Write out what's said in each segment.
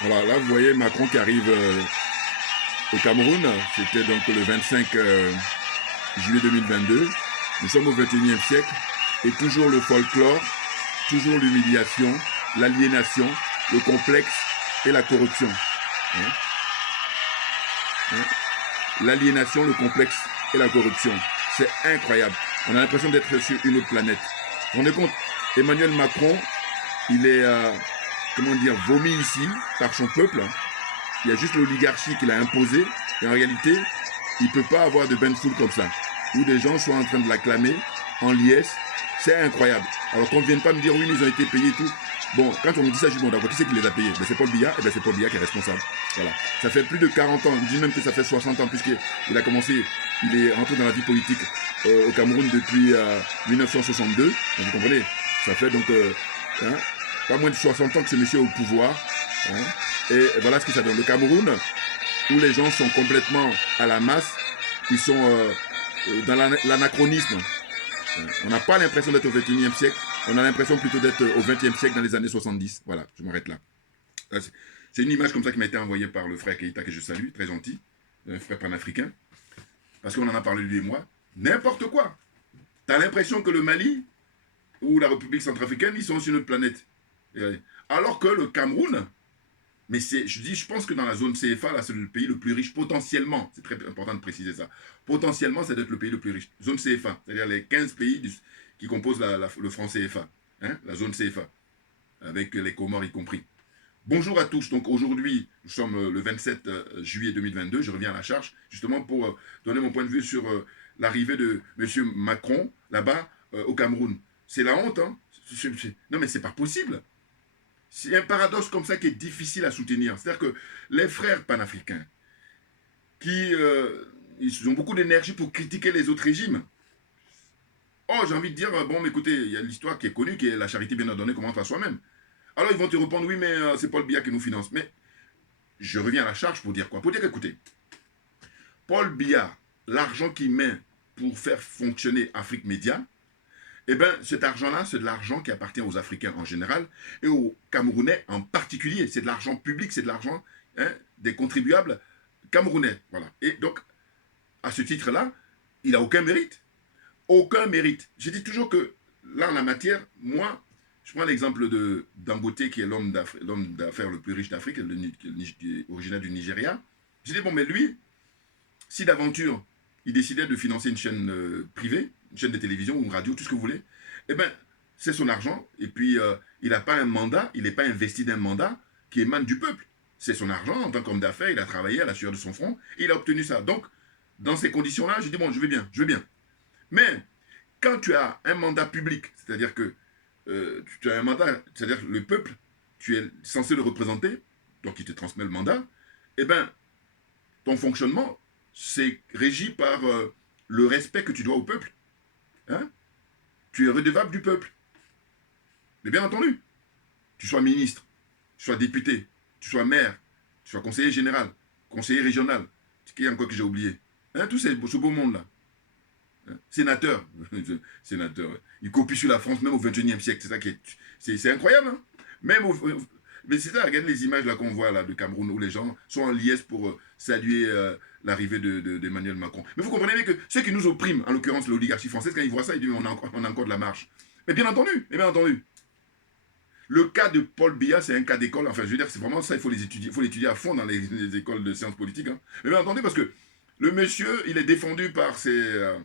Voilà, là, vous voyez Macron qui arrive au Cameroun. C'était donc le 25 juillet 2022. Nous sommes au 21e siècle. Et toujours le folklore, toujours l'humiliation, l'aliénation, le complexe et la corruption. Hein? Hein? L'aliénation, le complexe et la corruption. C'est incroyable. On a l'impression d'être sur une autre planète. Vous vous rendez compte, Emmanuel Macron, il est, comment dire, vomi ici par son peuple. Il y a juste l'oligarchie qu'il a imposée. Et en réalité, il ne peut pas avoir de bain de foule comme ça, où des gens sont en train de l'acclamer en liesse. C'est incroyable. Alors qu'on ne vienne pas me dire, oui, mais ils ont été payés et tout. Bon, quand on me dit ça, je dis, bon, d'accord, qui c'est qui les a payés? Ben, c'est Paul Biya, et ben, c'est Paul Biya qui est responsable. Voilà. Ça fait plus de 40 ans, je dis même que ça fait 60 ans, puisqu'il a commencé, il est rentré dans la vie politique au Cameroun depuis 1962. Donc, vous comprenez? Ça fait donc hein, pas moins de 60 ans que ce monsieur est au pouvoir. Hein, et voilà ce que ça donne. Le Cameroun, où les gens sont complètement à la masse, ils sont dans l'anachronisme. On n'a pas l'impression d'être au 21e siècle, on a l'impression plutôt d'être au 20e siècle dans les années 70. Voilà, je m'arrête là. C'est une image comme ça qui m'a été envoyée par le frère Keïta que je salue, très gentil, un frère panafricain, parce qu'on en a parlé lui et moi. N'importe quoi. T'as l'impression que le Mali ou la République centrafricaine, ils sont sur notre planète. Alors que le Cameroun, mais je pense que dans la zone CFA, là, c'est le pays le plus riche potentiellement. C'est très important de préciser ça. Potentiellement, ça doit être le pays le plus riche. Zone CFA, c'est-à-dire les 15 pays qui composent le franc CFA. Hein, la zone CFA, avec les Comores y compris. Bonjour à tous. Donc aujourd'hui, nous sommes le 27 juillet 2022. Je reviens à la charge, justement pour donner mon point de vue sur l'arrivée de M. Macron, là-bas, au Cameroun. C'est la honte, hein. Non, mais c'est pas possible. C'est un paradoxe comme ça qui est difficile à soutenir. C'est-à-dire que les frères panafricains, ils ont beaucoup d'énergie pour critiquer les autres régimes. Oh, j'ai envie de dire, bon, mais écoutez, il y a l'histoire qui est connue, qui est la charité bien ordonnée commence à soi-même. Alors ils vont te répondre, oui, mais c'est Paul Biya qui nous finance. Mais je reviens à la charge pour dire quoi? Pour dire qu'écoutez, Paul Biya, l'argent qu'il met pour faire fonctionner Afrique Média, eh bien, cet argent-là, c'est de l'argent qui appartient aux Africains en général et aux Camerounais en particulier. C'est de l'argent public, c'est de l'argent des contribuables camerounais. Voilà. Et donc, à ce titre-là, il n'a aucun mérite. Aucun mérite. Je dis toujours que là, en la matière, moi, je prends l'exemple de Dangote, qui est l'homme d'affaires le plus riche d'Afrique, originaire du Nigeria. Je dis, bon, mais lui, si d'aventure, il décidait de financer une chaîne privée, une chaîne de télévision ou une radio, tout ce que vous voulez, eh bien, c'est son argent. Et puis, il n'a pas un mandat, il n'est pas investi d'un mandat qui émane du peuple. C'est son argent en tant qu'homme d'affaires, il a travaillé à la sueur de son front, et il a obtenu ça. Donc, dans ces conditions-là, je dis, bon, je vais bien, je vais bien. Mais, quand tu as un mandat public, c'est-à-dire que tu as un mandat, c'est-à-dire le peuple, tu es censé le représenter, donc il te transmet le mandat, eh bien, ton fonctionnement, c'est régi par le respect que tu dois au peuple. Hein? Tu es redevable du peuple. Mais bien entendu, tu sois ministre, tu sois député, tu sois maire, tu sois conseiller général, conseiller régional, qu'il y a encore que j'ai oublié. Hein? Tout ce beau monde-là. Hein? Sénateur, sénateur, il copie sur la France même au 21e siècle. C'est ça qui est. C'est incroyable. Hein? Même au, mais c'est ça, regardez les images là qu'on voit là de Cameroun où les gens sont en liesse pour saluer l'arrivée d'Emmanuel Macron. Mais vous comprenez bien que ceux qui nous oppriment, en l'occurrence l'oligarchie française, quand ils voient ça, ils disent on a encore de la marche. Mais bien entendu, mais bien entendu. Le cas de Paul Biya, c'est un cas d'école. Enfin, je veux dire, c'est vraiment ça, il faut l'étudier à fond dans les écoles de sciences politiques. Hein. Mais bien entendu, parce que le monsieur, il est défendu par ses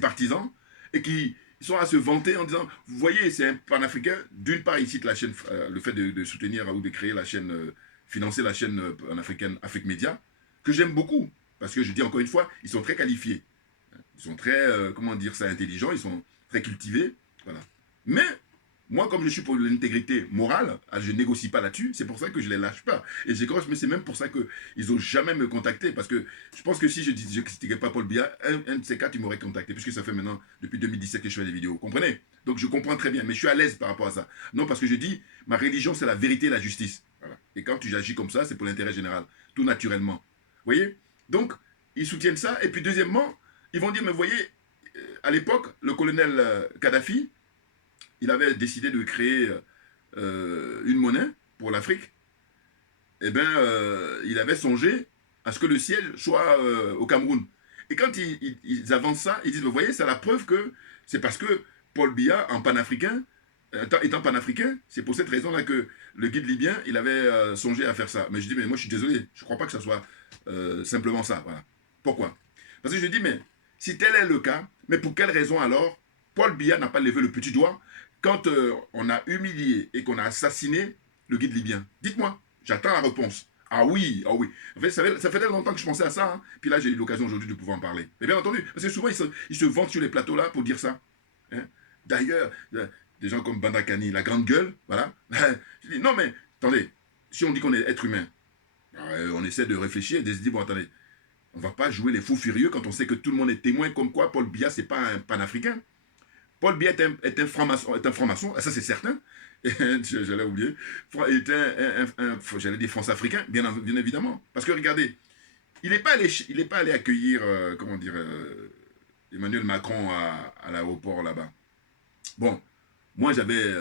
partisans et qui sont à se vanter en disant, vous voyez, c'est un panafricain. D'une part, il cite la chaîne, le fait de soutenir ou de créer la chaîne, financer la chaîne panafricaine Afrique Média, que j'aime beaucoup. Parce que je dis encore une fois, ils sont très qualifiés. Ils sont très, comment dire ça, intelligents, ils sont très cultivés. Voilà. Mais moi, comme je suis pour l'intégrité morale, je ne négocie pas là-dessus, c'est pour ça que je ne les lâche pas. Et mais c'est même pour ça qu'ils n'ont jamais me contacté, parce que je pense que si je ne critiquais pas Paul Biya, un de ces quatre, il m'aurait contacté, puisque ça fait maintenant, depuis 2017 que je fais des vidéos. Vous comprenez? Donc je comprends très bien, mais je suis à l'aise par rapport à ça. Non, parce que je dis, ma religion, c'est la vérité et la justice. Voilà. Et quand tu agis comme ça, c'est pour l'intérêt général, tout naturellement. Vous voyez? Donc, ils soutiennent ça. Et puis, deuxièmement, ils vont dire, mais vous voyez, à l'époque, le colonel Kadhafi, il avait décidé de créer une monnaie pour l'Afrique. eh ben, il avait songé à ce que le siège soit au Cameroun. Et quand ils avancent ça, ils disent, vous voyez, c'est la preuve que c'est parce que Paul Biya, en panafricain, étant panafricain, c'est pour cette raison-là que le guide libyen, il avait songé à faire ça. Mais je dis, mais moi je suis désolé, je ne crois pas que ça soit simplement ça. Voilà. Pourquoi? Parce que je dis, mais si tel est le cas, mais pour quelle raison alors Paul Biya n'a pas levé le petit doigt quand on a humilié et qu'on a assassiné le guide libyen? Dites-moi, j'attends la réponse. Ah oui, ah oui. En fait, ça fait longtemps que je pensais à ça. Hein. Puis là, j'ai eu l'occasion aujourd'hui de pouvoir en parler. Mais bien entendu, parce que souvent, ils se vantent sur les plateaux là pour dire ça. Hein. D'ailleurs, des gens comme Bandakani, la grande gueule, voilà. Je dis, non mais, attendez, si on dit qu'on est être humain, on essaie de réfléchir et de se dire, bon, attendez, on ne va pas jouer les fous furieux quand on sait que tout le monde est témoin comme quoi Paul Biya, c'est pas un panafricain. Paul Biya est un franc-maçon, ça c'est certain. J'allais oublier. Il est j'allais dire France-africain, bien évidemment. Parce que regardez, il n'est pas allé accueillir, comment dire, Emmanuel Macron à l'aéroport là-bas. Bon, moi j'avais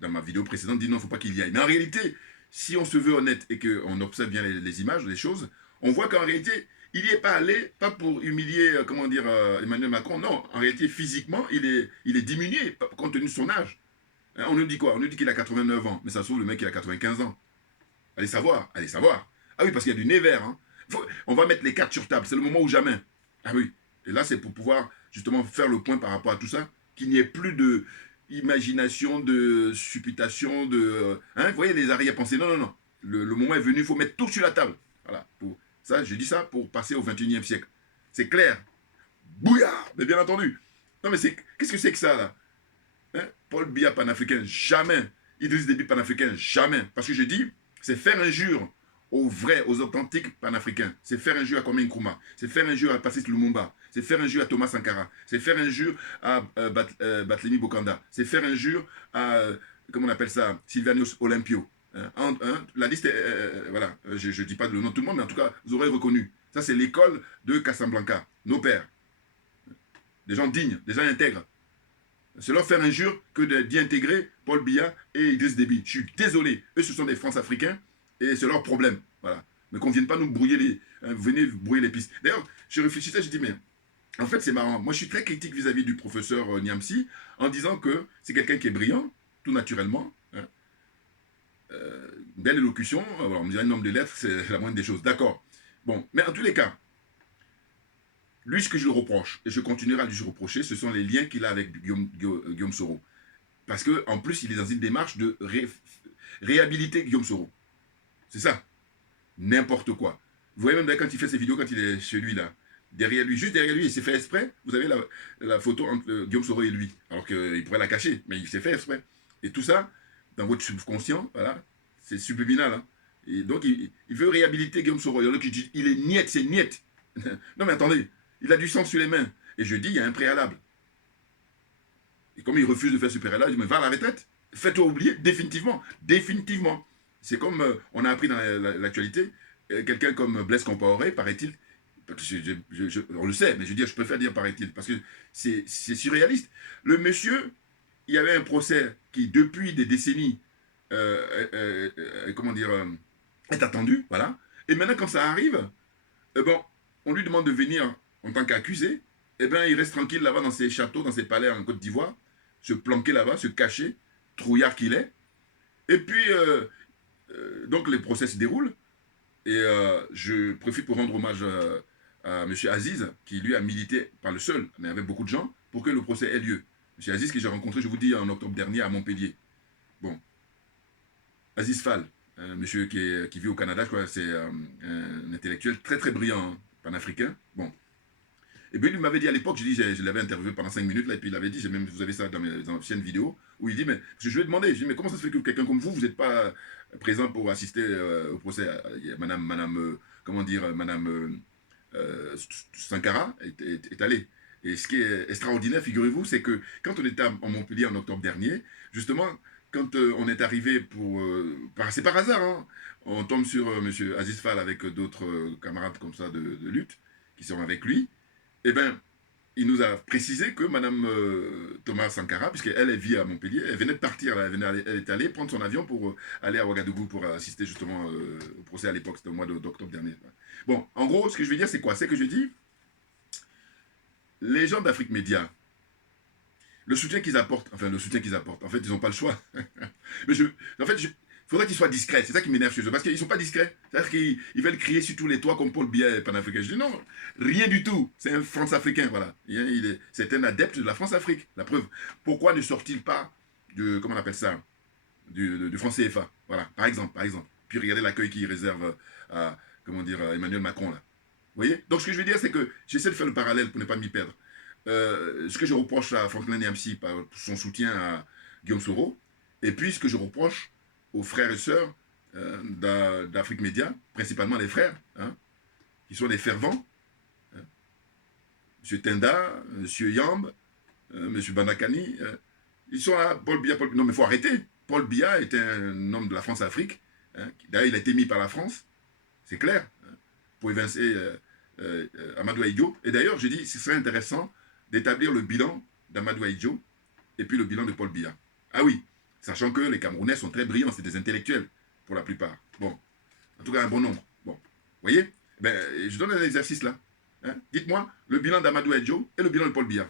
dans ma vidéo précédente dit non, il ne faut pas qu'il y aille. Mais en réalité, si on se veut honnête et qu'on observe bien les images, les choses, on voit qu'en réalité, il n'y est pas allé, pas pour humilier, comment dire, Emmanuel Macron. Non, en réalité, physiquement, il est diminué compte tenu de son âge. On nous dit quoi? On nous dit qu'il a 89 ans, mais ça se trouve, le mec, il a 95 ans. Allez savoir, allez savoir. Ah oui, parce qu'il y a du nez vert. Hein. On va mettre les cartes sur table, c'est le moment ou jamais. Ah oui, et là, c'est pour pouvoir justement faire le point par rapport à tout ça, qu'il n'y ait plus de imagination, de supputation, de... Hein, vous voyez, les arrière-pensées. Non, non, non. Le moment est venu, il faut mettre tout sur la table. Voilà. Ça, je dis ça pour passer au 21e siècle. C'est clair. Bouillard. Mais bien entendu. Non, mais qu'est-ce que c'est que ça, là? Hein? Paul Biya panafricain, jamais. Idriss Déby panafricain, jamais. Parce que je dis, c'est faire injure aux vrais, aux authentiques panafricains. C'est faire injure à Kwame Nkrumah. C'est faire injure à Patrice Lumumba. C'est faire injure à Thomas Sankara. C'est faire injure à Batlemi Bokanda. C'est faire injure à, comment on appelle ça, Sylvanus Olympio. La liste est, voilà, je ne dis pas le nom de tout le monde, mais en tout cas, vous aurez reconnu. Ça, c'est l'école de Casablanca, nos pères. Des gens dignes, des gens intègres. C'est leur faire injure que d'y intégrer Paul Biya et Idriss Déby. Je suis désolé. Eux, ce sont des France-Africains et c'est leur problème. Voilà. Mais qu'on ne vienne pas nous brouiller venez brouiller les pistes. D'ailleurs, je réfléchissais, je dis, mais en fait, c'est marrant. Moi, je suis très critique vis-à-vis du professeur Niamsi en disant que c'est quelqu'un qui est brillant, tout naturellement. Hein. Belle élocution. Alors, on me dirait un homme de lettres, c'est la moindre des choses. D'accord. Bon, mais en tous les cas, lui, ce que je le reproche, et je continuerai à lui reprocher, ce sont les liens qu'il a avec Guillaume Soro. Parce qu'en plus, il est dans une démarche de réhabiliter Guillaume Soro. C'est ça. N'importe quoi. Vous voyez même quand il fait ses vidéos, quand il est chez lui, là, derrière lui, juste derrière lui, il s'est fait exprès. Vous avez la photo entre Guillaume Soro et lui. Alors qu'il pourrait la cacher, mais il s'est fait exprès. Et tout ça, dans votre subconscient, voilà, c'est subliminal. Hein. Et donc, il veut réhabiliter Guillaume Soro. Il y en a qui disent, il est niette, c'est niette. Non, mais attendez. Il a du sang sur les mains. Et je dis, il y a un préalable. Et comme il refuse de faire ce préalable, je dis, mais va à la retraite. Fais-toi oublier, définitivement. Définitivement. C'est comme on a appris dans l'actualité, quelqu'un comme Blaise Compaoré, paraît-il, on le sait, mais je veux dire, je préfère dire paraît-il, parce que c'est surréaliste. Le monsieur, il y avait un procès qui, depuis des décennies, comment dire, est attendu, voilà. Et maintenant, quand ça arrive, bon, on lui demande de venir en tant qu'accusé, eh bien, il reste tranquille là-bas dans ses châteaux, dans ses palais en Côte d'Ivoire, se planquer là-bas, se cacher, trouillard qu'il est. Et puis, donc les procès se déroulent, et je profite pour rendre hommage à M. Aziz, qui lui a milité, pas le seul, mais avec beaucoup de gens, pour que le procès ait lieu. M. Aziz, que j'ai rencontré, je vous dis, en octobre dernier à Montpellier. Bon. Aziz Fall, monsieur qui vit au Canada, je crois, c'est un intellectuel très très brillant, hein, panafricain. Bon. Et bien, il m'avait dit à l'époque, je l'avais interviewé pendant 5 minutes, là, et puis il avait dit, même, vous avez ça dans mes anciennes vidéos, où il dit, mais je lui ai demandé, je lui ai dit, mais comment ça se fait que quelqu'un comme vous n'êtes pas présent pour assister au procès? Madame Sankara est allée. Et ce qui est extraordinaire, figurez-vous, c'est que quand on était à Montpellier en octobre dernier, justement, quand on est arrivé c'est par hasard, hein, on tombe sur M. Aziz Fall avec d'autres camarades comme ça de lutte, qui sont avec lui. Eh bien, il nous a précisé que Madame Thomas Sankara, puisqu'elle vit à Montpellier, elle venait de partir, là, elle est allée prendre son avion pour aller à Ouagadougou pour assister justement au procès à l'époque, c'était au mois d'octobre dernier. Bon, en gros, ce que je veux dire, c'est quoi? C'est que je dis, les gens d'Afrique Média, le soutien qu'ils apportent, en fait, ils n'ont pas le choix. Mais en fait, il faudrait qu'ils soient discrets. C'est ça qui m'énerve chez eux. Parce qu'ils ne sont pas discrets. C'est-à-dire qu'ils veulent crier sur tous les toits comme Paul Biya et panafricain. Je dis non, rien du tout. C'est un France-africain, voilà. C'est un adepte de la France-Afrique. La preuve. Pourquoi ne sort-il pas de, comment on appelle ça, du franc CFA? Voilà, par exemple. Puis regardez l'accueil qu'il réserve à, comment dire, à Emmanuel Macron, là. Vous voyez? Donc ce que je veux dire, c'est que j'essaie de faire le parallèle pour ne pas m'y perdre. Ce que je reproche à Franklin Nyamsi par son soutien à Guillaume Soro, et puis ce que je reproche aux frères et sœurs d'Afrique Média, principalement les frères, hein, qui sont des fervents, hein, M. Tenda, M. Yamb, M. Bandakani, ils sont là, Paul Biya, non mais il faut arrêter. Paul Biya était un homme de la France-Afrique, hein, d'ailleurs il a été mis par la France, c'est clair, hein, pour évincer Amadou Ahidjo, et d'ailleurs j'ai dit ce serait intéressant d'établir le bilan d'Amadou Ahidjo et puis le bilan de Paul Biya. Ah oui, sachant que les Camerounais sont très brillants, c'est des intellectuels pour la plupart. Bon, en tout cas un bon nombre. Bon, vous voyez, ben, je donne un exercice là. Hein? Dites-moi le bilan d'Amadou Ahidjo et le bilan de Paul Biya.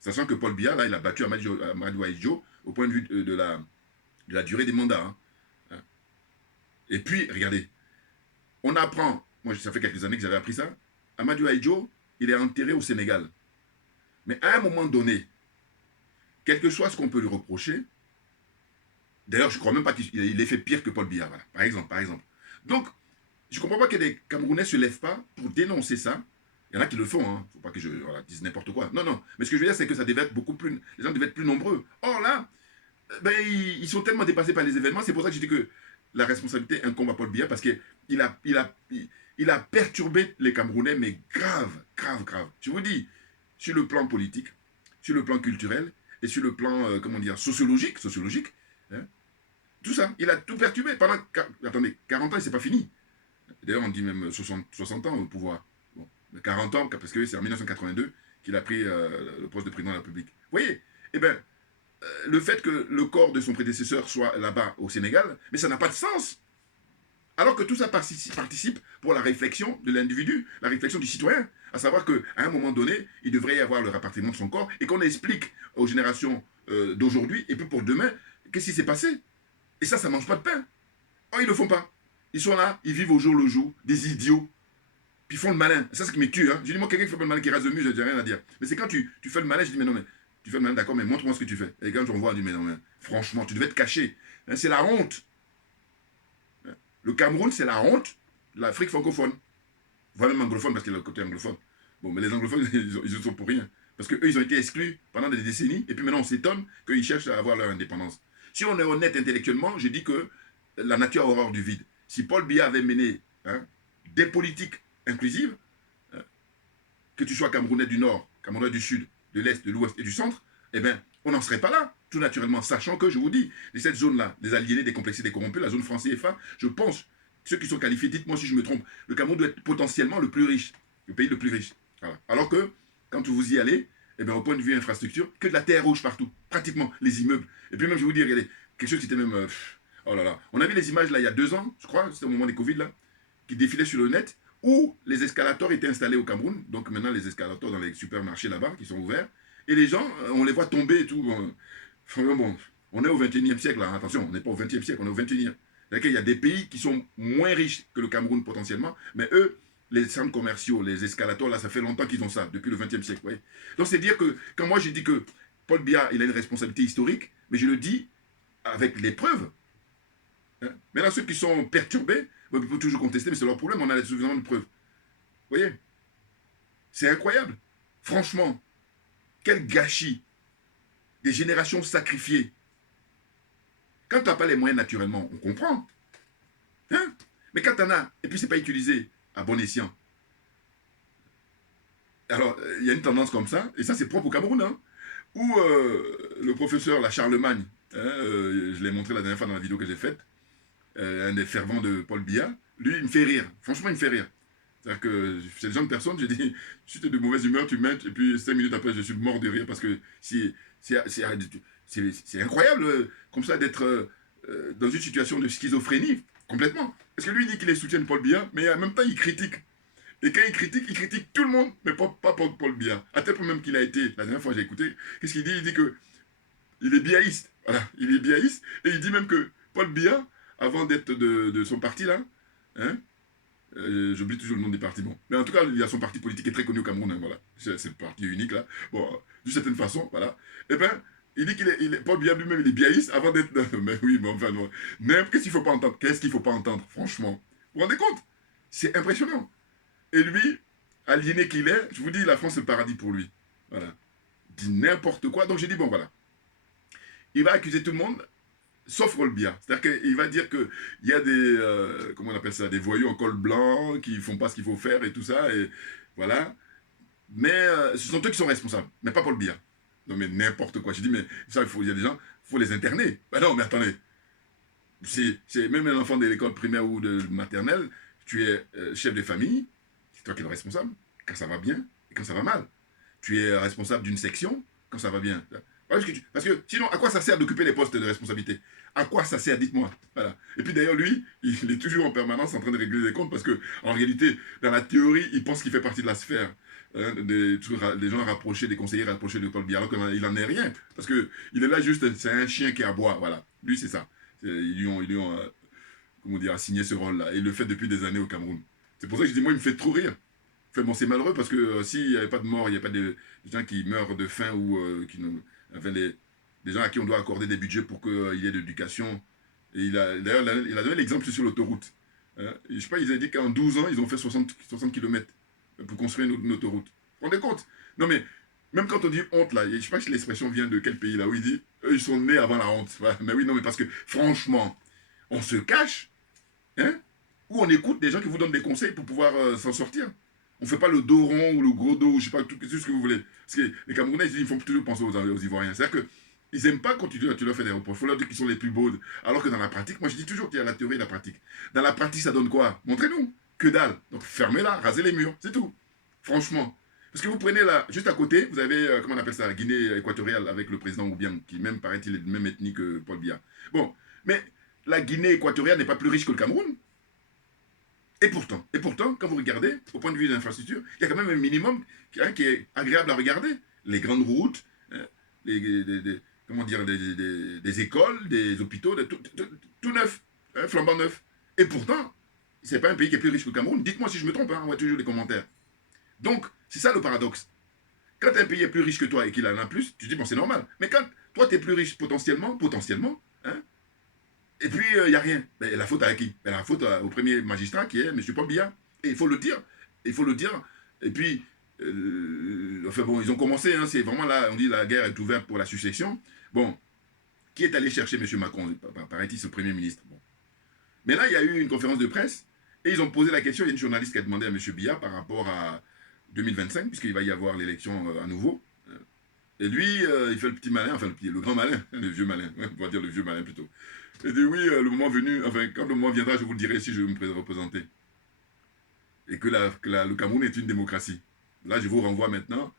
Sachant que Paul Biya, là, il a battu Amadou Ahidjo au point de vue de la durée des mandats. Hein? Et puis, regardez, on apprend, moi ça fait quelques années que j'avais appris ça, Amadou Ahidjo, il est enterré au Sénégal. Mais à un moment donné, quel que soit ce qu'on peut lui reprocher, d'ailleurs, je ne crois même pas qu'il ait fait pire que Paul Biya, voilà, par exemple. Donc, je ne comprends pas que des Camerounais ne se lèvent pas pour dénoncer ça. Il y en a qui le font, hein. Faut pas que je dise n'importe quoi. Non. Mais ce que je veux dire, c'est que ça devait être beaucoup plus. Les gens devaient être plus nombreux. Or là, ben, ils sont tellement dépassés par les événements. C'est pour ça que je dis que la responsabilité incombe à Paul Biya parce qu'il a perturbé les Camerounais, mais grave. Je vous dis, sur le plan politique, sur le plan culturel et sur le plan, comment dire, sociologique, hein, tout ça, il a tout perturbé. Pendant, attendez, 40 ans, c'est pas fini. D'ailleurs, on dit même 60 ans au pouvoir. Bon, 40 ans, parce que c'est en 1982 qu'il a pris le poste de président de la République. Vous voyez? Eh bien, le fait que le corps de son prédécesseur soit là-bas au Sénégal, mais ça n'a pas de sens. Alors que tout ça participe pour la réflexion de l'individu, la réflexion du citoyen, à savoir qu'à un moment donné, il devrait y avoir le rapatriement de son corps et qu'on explique aux générations d'aujourd'hui et puis pour demain, qu'est-ce qui s'est passé. Et ça ne mange pas de pain. Oh, ils ne le font pas. Ils sont là, ils vivent au jour le jour, des idiots, puis ils font le malin. Ça, c'est ce qui me tue. Hein. Je dis, moi, quelqu'un qui fait pas le malin, qui rase le mur, je n'ai rien à dire. Mais c'est quand tu fais le malin, je dis, mais non, mais tu fais le malin, d'accord, mais montre-moi ce que tu fais. Et quand je revois, je dis, mais non, mais franchement, tu devais te cacher. Hein, c'est la honte. Le Cameroun, c'est la honte de l'Afrique francophone. Voire même anglophone, parce qu'il y a le côté anglophone. Bon, mais les anglophones, ils ne sont pour rien. Parce qu'eux, ils ont été exclus pendant des décennies, et puis maintenant, on s'étonne qu'ils cherchent à avoir leur indépendance. Si on est honnête intellectuellement, je dis que la nature a horreur du vide. Si Paul Biya avait mené des politiques inclusives, que tu sois Camerounais du Nord, Camerounais du Sud, de l'Est, de l'Ouest et du Centre, eh bien, on n'en serait pas là, tout naturellement, sachant que, je vous dis, cette zone-là, des aliénés, des complexés, des corrompus, la zone France CFA, je pense, ceux qui sont qualifiés, dites-moi si je me trompe, le Cameroun doit être potentiellement le plus riche, le pays le plus riche. Voilà. Alors que, quand vous y allez, eh bien, au point de vue infrastructure, que de la terre rouge partout, pratiquement, les immeubles. Et puis même, je vais vous dire, regardez, quelque chose qui était même... oh là là. On a vu les images, là, il y a 2 ans, je crois, c'était au moment des Covid, là, qui défilaient sur le net, où les escalators étaient installés au Cameroun. Donc maintenant, les escalators dans les supermarchés là-bas, qui sont ouverts. Et les gens, on les voit tomber et tout. Bon, on est au 21e siècle, là. Attention, on n'est pas au 20e siècle, on est au 21e. Il y a des pays qui sont moins riches que le Cameroun potentiellement, mais eux, les centres commerciaux, les escalators, là, ça fait longtemps qu'ils ont ça, depuis le 20e siècle. Voyez. Donc c'est dire que, quand moi j'ai dit que Paul Biya, il a une responsabilité historique, mais je le dis avec les preuves. Hein. Maintenant, ceux qui sont perturbés, on peut toujours contester, mais c'est leur problème, on a suffisamment de preuves. Vous voyez? C'est incroyable. Franchement, quel gâchis. Des générations sacrifiées. Quand tu n'as pas les moyens naturellement, on comprend. Hein? Mais quand tu en as, et puis c'est pas utilisé à bon escient. Alors, il y a une tendance comme ça, et ça c'est propre au Cameroun, hein, où le professeur, la Charlemagne, hein, je l'ai montré la dernière fois dans la vidéo que j'ai faite, un des fervents de Paul Biya, lui, il me fait rire. Franchement, il me fait rire. C'est-à-dire que c'est le genre de personne, je dis, si tu es de mauvaise humeur, tu mets, et puis 5 minutes après, je suis mort de rire parce que c'est incroyable comme ça d'être dans une situation de schizophrénie, complètement. Parce que lui, il dit qu'il est soutien de Paul Biya, mais en même temps, il critique. Et quand il critique tout le monde, mais pas Paul Biya. À tel point même qu'il a été, la dernière fois j'ai écouté, qu'est-ce qu'il dit? Il dit que il est biaïste. Voilà, il est biaïste. Et il dit même que Paul Biya, avant d'être de son parti là, hein, j'oublie toujours le nom des partis, bon. Mais en tout cas, il y a son parti politique qui est très connu au Cameroun, hein, voilà. C'est le parti unique là. Bon, d'une certaine façon, voilà. Et ben, il dit Paul Biya lui-même, il est biaïste avant d'être. Mais oui, mais enfin, non. Mais qu'est-ce qu'il faut pas entendre? Qu'est-ce qu'il faut pas entendre, franchement? Vous vous rendez compte? C'est impressionnant. Et lui, aliéné qu'il est, je vous dis, la France, c'est le paradis pour lui. Voilà. Il dit n'importe quoi. Donc j'ai dit, bon, voilà. Il va accuser tout le monde, sauf Rolbia. C'est-à-dire qu'il va dire qu'il y a des, comment on appelle ça, des voyous en col blanc qui font pas ce qu'il faut faire et tout ça, et voilà. Mais ce sont eux qui sont responsables, mais pas Paul Biya. Non mais n'importe quoi. Je dis, mais ça, il y a des gens, il faut les interner. Ben non, mais attendez. C'est même un enfant de l'école primaire ou de maternelle, tu es chef de famille, c'est toi qui es le responsable, quand ça va bien et quand ça va mal. Tu es responsable d'une section quand ça va bien. Parce que sinon, à quoi ça sert d'occuper les postes de responsabilité? À quoi ça sert? Dites-moi. Voilà. Et puis d'ailleurs, lui, il est toujours en permanence en train de régler les comptes parce que, en réalité, dans la théorie, il pense qu'il fait partie de la sphère des gens rapprochés, des conseillers rapprochés de Paul Biya, alors qu'il n'en est rien. Parce qu'il est là juste, c'est un chien qui aboie. Voilà. Lui, c'est ça. Ils lui ont comment dire, assigné ce rôle-là. Et il le fait depuis des années au Cameroun. C'est pour ça que je dis, moi, il me fait trop rire. Enfin, bon, c'est malheureux parce que s'il n'y avait pas de mort, il n'y a pas de gens qui meurent de faim ou qui nous. Enfin, des gens à qui on doit accorder des budgets pour qu'il y ait de l'éducation. Et d'ailleurs, il a donné l'exemple sur l'autoroute. Je ne sais pas, ils avaient dit qu'en 12 ans, ils ont fait 60 km pour construire une autoroute. Vous vous rendez compte? Non, mais même quand on dit honte, là, je ne sais pas si l'expression vient de quel pays, là, où il dit eux, ils sont nés avant la honte. Voilà. Mais oui, non, mais parce que franchement, on se cache, hein, ou on écoute des gens qui vous donnent des conseils pour pouvoir s'en sortir. On ne fait pas le dos rond ou le gros dos, ou je sais pas, tout ce que vous voulez. Parce que les Camerounais, ils font toujours penser aux Ivoiriens. C'est-à-dire qu'ils n'aiment pas quand tu leur fais des reproches. Il faut leur dire qu'ils sont les plus beaux. Alors que dans la pratique, moi je dis toujours qu'il y a la théorie et la pratique. Dans la pratique, ça donne quoi? Montrez-nous. Que dalle. Donc fermez-la, rasez les murs, c'est tout. Franchement. Parce que vous prenez là, juste à côté, vous avez, comment on appelle ça, la Guinée équatoriale avec le président Oubiang, qui même, paraît-il, est de même ethnie que Paul Biya. Bon, mais la Guinée équatoriale n'est pas plus riche que le Cameroun. Et pourtant, quand vous regardez, au point de vue de l'infrastructure, il y a quand même un minimum qui est agréable à regarder. Les grandes routes, comment dire, des écoles, des hôpitaux, tout neuf, flambant neuf. Et pourtant, c'est pas un pays qui est plus riche que le Cameroun. Dites-moi si je me trompe, hein, on voit toujours des commentaires. Donc, c'est ça le paradoxe. Quand un pays est plus riche que toi et qu'il en a plus, tu dis, bon, c'est normal. Mais quand toi, tu es plus riche potentiellement, hein, et puis, il n'y a rien. Mais la faute à qui? La faute au premier magistrat qui est M. Paul Biya. Et il faut le dire. Il faut le dire. Et puis, enfin bon, ils ont commencé. Hein, c'est vraiment là, on dit la guerre est ouverte pour la succession. Bon, qui est allé chercher M. Macron? Paraît-il, ce premier ministre. Bon. Mais là, il y a eu une conférence de presse. Et ils ont posé la question. Il y a une journaliste qui a demandé à M. Biya par rapport à 2025, puisqu'il va y avoir l'élection à nouveau. Et lui, il fait le petit malin, enfin le grand malin, le vieux malin, on va dire le vieux malin plutôt. Il dit oui, le moment venu, enfin quand le moment viendra, je vous le dirai si je vais me représenter. Et que le Cameroun est une démocratie. Là, je vous renvoie maintenant,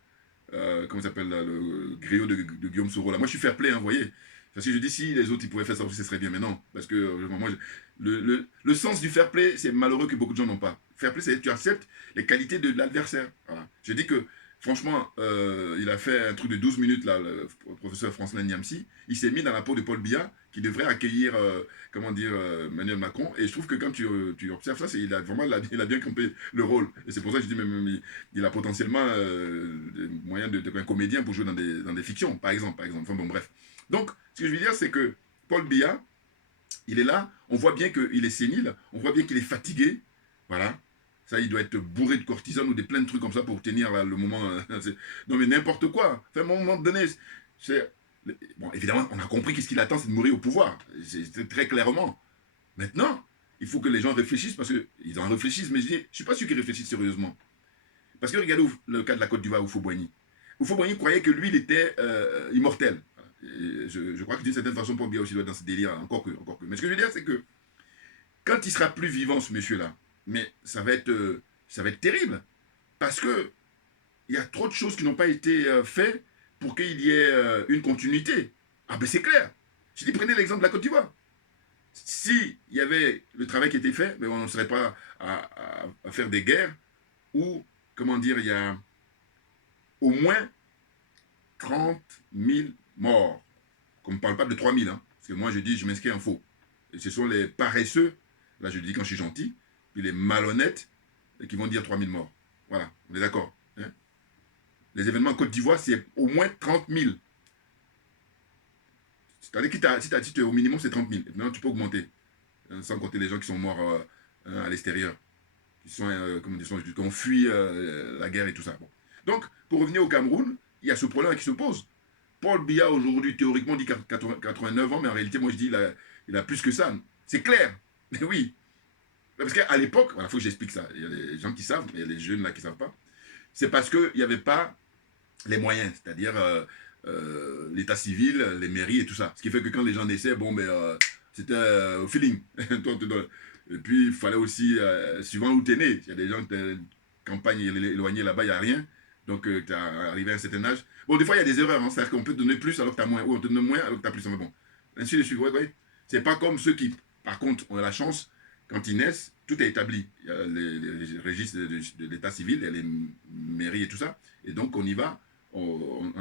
comment ça s'appelle, le griot de Guillaume Soro. Là. Moi, je suis fair play, hein, vous voyez. Parce que je dis si les autres ils pouvaient faire ça aussi, ce serait bien, mais non. Parce que moi, le sens du fair play, c'est malheureux que beaucoup de gens n'ont pas. Fair play, c'est que tu acceptes les qualités de l'adversaire. Voilà. Je dis que franchement, il a fait un truc de 12 minutes, là, le professeur Francelin Niamsi. Il s'est mis dans la peau de Paul Biya, qui devrait accueillir, comment dire, Emmanuel Macron. Et je trouve que quand tu observes ça, il a bien campé le rôle. Et c'est pour ça que je dis même, il a potentiellement des moyens d'un comédien pour jouer dans des fictions, par exemple. Enfin bon, bref. Donc, ce que je veux dire, c'est que Paul Biya, il est là, on voit bien qu'il est sénile, on voit bien qu'il est fatigué, voilà. Ça, il doit être bourré de cortisone ou de plein de trucs comme ça pour tenir là, le moment. Non, mais n'importe quoi. Enfin, à un moment donné, bon, évidemment, on a compris qu'est-ce qu'il attend, c'est de mourir au pouvoir. C'est très clairement. Maintenant, il faut que les gens réfléchissent parce qu'ils en réfléchissent, mais je ne suis pas sûr qu'ils réfléchissent sérieusement. Parce que regardez le cas de la Côte d'Ivoire, Oufo-Boigny. Oufo-Boigny croyait que lui, il était immortel. Je crois que d'une certaine façon, Paul Biya aussi doit être dans ce délire, encore que. Mais ce que je veux dire, c'est que quand il sera plus vivant, ce monsieur-là, mais ça va être ça va être terrible. Parce que il y a trop de choses qui n'ont pas été faites pour qu'il y ait une continuité. Ah ben c'est clair. Je dis, prenez l'exemple de la Côte d'Ivoire. Si il y avait le travail qui était fait, mais on ne serait pas à faire des guerres où, comment dire, il y a au moins 30 000 morts. Qu'on ne parle pas de 3 000, hein, parce que moi je dis, je m'inscris en faux. Et ce sont les paresseux, là je dis quand je suis gentil, puis les malhonnêtes qui vont dire 3 000 morts. Voilà, on est d'accord. Hein? Les événements en Côte d'Ivoire, c'est au moins 30 000. C'est-à-dire que si tu es au minimum, c'est 30 000. Et maintenant, tu peux augmenter. Sans compter les gens qui sont morts à l'extérieur. Qui sont, qui ont fui la guerre et tout ça. Bon. Donc, pour revenir au Cameroun, il y a ce problème qui se pose. Paul Biya, aujourd'hui, théoriquement, dit 89 ans, mais en réalité, moi, je dis il a plus que ça. C'est clair. Mais oui. Parce qu'à l'époque, il faut que j'explique ça. Il y a des gens qui savent, mais il y a les jeunes là qui ne savent pas. C'est parce qu'il n'y avait pas les moyens, c'est-à-dire l'état civil, les mairies et tout ça. Ce qui fait que quand les gens naissaient, bon, mais c'était au feeling. Et puis, il fallait aussi, suivant où tu es né, il y a des gens qui étaient campagne éloignée là-bas, il n'y a rien. Donc, tu es arrivé à un certain âge. Bon, des fois, il y a des erreurs. Hein, c'est-à-dire qu'on peut te donner plus alors que tu as moins. Ou on te donne moins alors que tu as plus. Mais bon, ainsi de suite. Vous voyez, c'est pas comme ceux qui, par contre, ont la chance, quand ils naissent, tout est établi. Il y a les registres de l'état civil, il y a les mairies et tout ça. Et donc, on y va. On